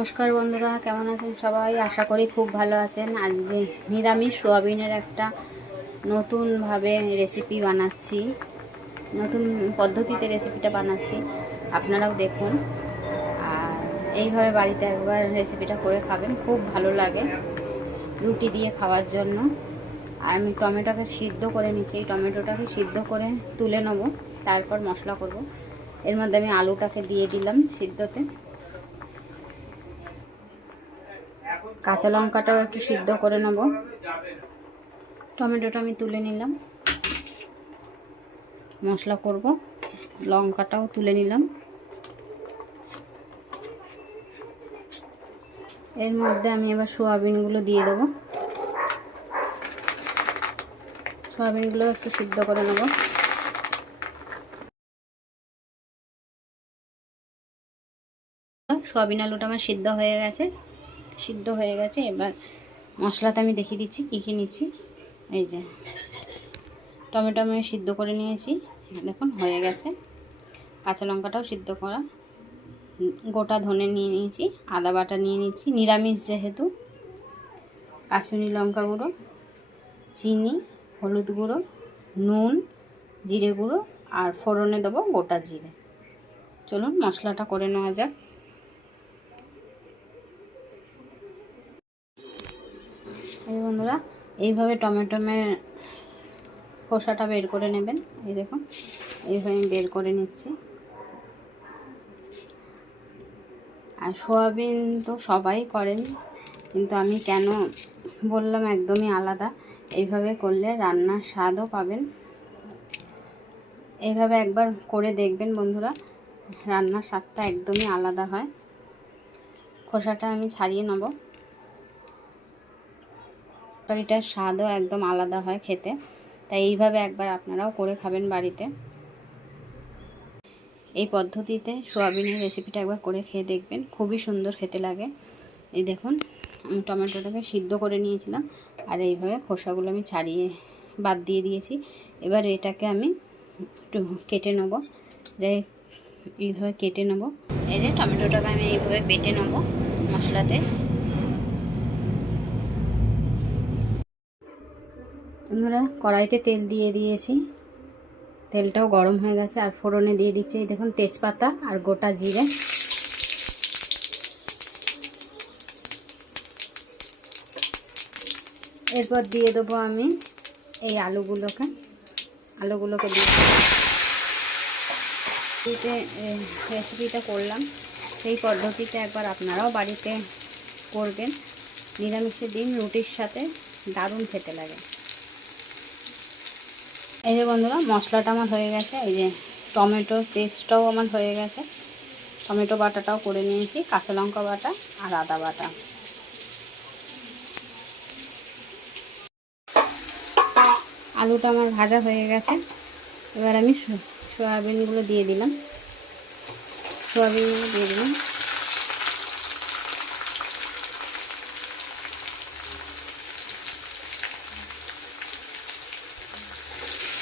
নমস্কার বন্ধুরা, কেমন আছেন সবাই? আশা করি খুব ভালো আছেন। আজকে নিরামিষ সোয়াবিনের একটা নতুনভাবে রেসিপি বানাচ্ছি, নতুন পদ্ধতিতে রেসিপিটা বানাচ্ছি, আপনারাও দেখুন। আর এইভাবে বাড়িতে একবার রেসিপিটা করে খাবেন, খুব ভালো লাগে রুটি দিয়ে খাওয়ার জন্য। আর আমি টমেটোকে সিদ্ধ করে নিচ্ছি, এই টমেটোটাকে সিদ্ধ করে তুলে নেব, তারপর মশলা করব। এর মধ্যে আমি আলুটাকে দিয়ে দিলাম সিদ্ধতে, কাঁচা লঙ্কাটাও একটু সিদ্ধ করে নেব। টমেটোটা আমি তুলে নিলাম, মশলা করব, লঙ্কাটাও তুলে নিলাম। এর মধ্যে আমি এবার সোয়াবিনগুলো দিয়ে দেবো, সোয়াবিনগুলো একটু সিদ্ধ করে নেব। সোয়াবিন আলুটা আমার সিদ্ধ হয়ে গেছে। এবার মশলাতে আমি দেখিয়ে দিচ্ছি কী কী নিচ্ছি। এই যে টমেটো আমি সিদ্ধ করে নিয়েছি, দেখুন হয়ে গেছে। কাঁচা লঙ্কাটাও সিদ্ধ করা, গোটা ধনে নিয়ে নিয়েছি, আদা বাটা নিয়ে নিচ্ছি নিরামিষ যেহেতু, কাশ্মীরি লঙ্কা গুঁড়ো, চিনি, হলুদ গুঁড়ো, নুন, জিরে গুঁড়ো, আর ফোড়নে দেবো গোটা জিরে। চলুন মশলাটা করে নেওয়া যাক। এই বন্ধুরা, এইভাবে টমেটোমের খোসাটা বের করে নেবেন। এই দেখুন এইভাবে আমি বের করে নিচ্ছি। আর সোয়াবিন তো সবাই করেন, কিন্তু আমি কেন বললাম একদমই আলাদা। এইভাবে করলে রান্নার স্বাদও পাবেন। এইভাবে একবার করে দেখবেন বন্ধুরা, রান্নার স্বাদটা একদমই আলাদা হয়। খোসাটা আমি ছাড়িয়ে নেব, তরকারিটার স্বাদও একদম আলাদা হয় খেতে। তাই এইভাবে একবার আপনারাও করে খাবেন বাড়িতে। এই পদ্ধতিতে সোয়াবিনের রেসিপিটা একবার করে খেয়ে দেখবেন, খুবই সুন্দর খেতে লাগে। এই দেখুন আমি টমেটোটাকে সিদ্ধ করে নিয়েছিলাম, আর এইভাবে খোসাগুলো আমি ছাড়িয়ে বাদ দিয়ে দিয়েছি। এবার এটাকে আমি একটু কেটে নেব, এইভাবে কেটে নেব। এই যে টমেটোটাকে আমি এইভাবে বেটে নেব মশলাতে। আমরা কড়াইতে তেল দিয়ে দিয়েছি, তেলটাও গরম হয়ে গেছে। আর ফোড়নে দিয়ে দিচ্ছি এই দেখুন তেজপাতা আর গোটা জিরে। এরপর দিয়ে দেবো আমি এই আলুগুলোকে দিয়ে রেসিপিটা করলাম, সেই পদ্ধতিতে একবার আপনারাও বাড়িতে করবেন। নিরামিষের দিন রুটির সাথে দারুণ খেতে লাগে। এই যে বন্ধুরা মশলাটা আমার হয়ে গেছে, এই যে টমেটোর পেস্টটাও আমার হয়ে গেছে, টমেটো বাটাটাও করে নিয়েছি, কাঁচা লঙ্কা বাটা আর আদা বাটা। আলুটা আমার ভাজা হয়ে গেছে। এবার আমি সয়াবিনগুলো দিয়ে দিলাম,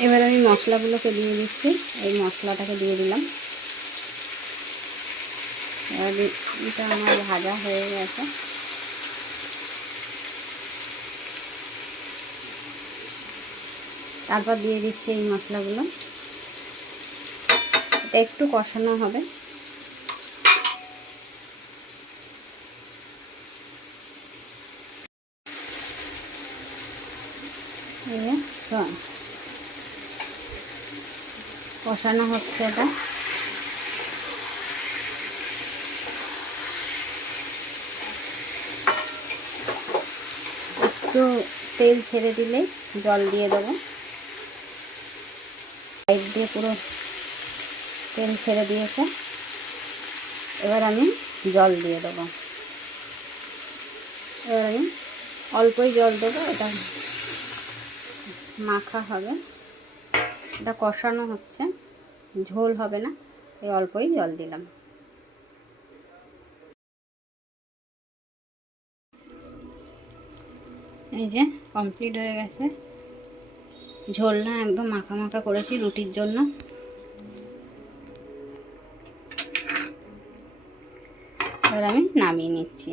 এবার আমি মশলাগুলোকে দিয়ে দিচ্ছি। এই মশলাটাকে দিয়ে দিলাম। এবার এটা আমার ভাজা হয়ে গেছে। তারপর দিয়ে দিচ্ছি এই মশলাগুলো, এটা একটু কষানো হবে। কষানো হচ্ছে এটা। একটু তেল ছেড়ে দিলেই জল দিয়ে দেবো। সাইড দিয়ে পুরো তেল ছেড়ে দিয়েছে, এবার আমি জল দিয়ে দেবো। এবার আমি অল্পই জল দেবো, এটা মাখা হবে, এটা কষানো হচ্ছে, ঝোল হবে না, এই অল্পই জল দিলাম। এই যে কমপ্লিট হয়ে গেছে। ঝোল না একদম মাখা মাখা করেছি রুটির জন্য। এবার আমি নামিয়ে নিচ্ছি।